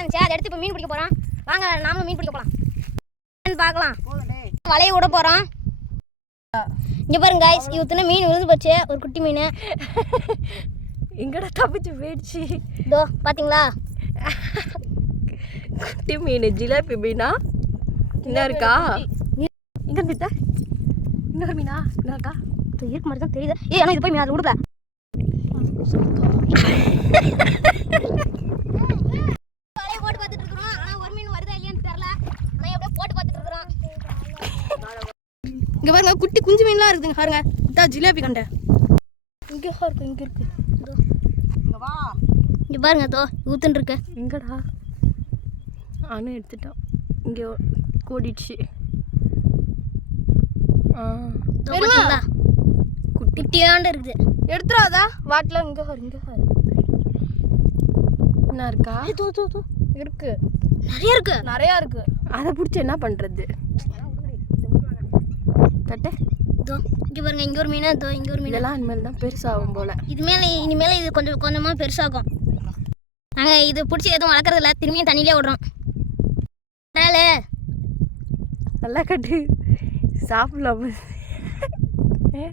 இருந்துச்சு அதை எடுத்து இப்போ மீன் பிடிக்க போகிறோம் வாங்க நாமளும் மீன் பிடிக்க போகலாம் பார்க்கலாம். வலையை விட போகிறோம் இங்கே பாருங்க இவத்துன மீன் விழுந்து போச்சு ஒரு குட்டி மீன். எங்கடா தப்பிச்சு போயிடுச்சு? இதோ பார்த்தீங்களா குட்டி மீன் ஜிலேபி மீனா? என்ன இருக்கா? இங்க இருந்துட்டா இன்னொரு மீனா என்ன இருக்கா? இருக்கு மாதிரி தான் தெரியுது. ஏ ஆனால் இது போய் மீன் அது போட்டு பார்த்துட்டு இருக்கிறோம் ஆனால் ஒரு மீன் வருதா இல்லையான்னு தெரியல. ஆனால் எப்படியோ போட்டு பார்த்துட்டு இருக்கிறோம். இங்க பாருங்க குட்டி குஞ்சு மீன்லாம் இருக்குதுங்க பாருங்க. இதான் ஜிலேபி கண்டை. இங்க இருக்கு இங்க இருக்கு. இங்கே பாருங்க தோ ஊத்துன்னு இருக்கு. எங்கடா? நானும் எடுத்துட்டோம் இங்கே கூடிடுச்சு. இதோ குட்டியாண்டு இருக்குது. எடுத்துடாதா வாட்டில் இங்கே பாரு இங்கே பாரு. என்ன இருக்கா? தோ தோ தோ. இருக்கு. நிறைய இருக்கு. நிறையா இருக்கு. அதை பிடிச்சி என்ன பண்ணுறது தட்டு. இதோ இங்கே பாருங்க இங்கே ஒரு மீன் இதோ இங்கே ஒரு மீன். இதெல்லாம் இனிமேல் தான் பெருசாகும் போல. இது மேலே இனிமேல் இது கொஞ்சம் கொஞ்சமாக பெருசாகும். நாங்கள் இது பிடிச்சி எதுவும் வளர்க்குறதில்ல திரும்பியும் தண்ணியிலே விடுறோம். அதனால நல்லா கட்டு. சாப்பிடலாம். ஏ?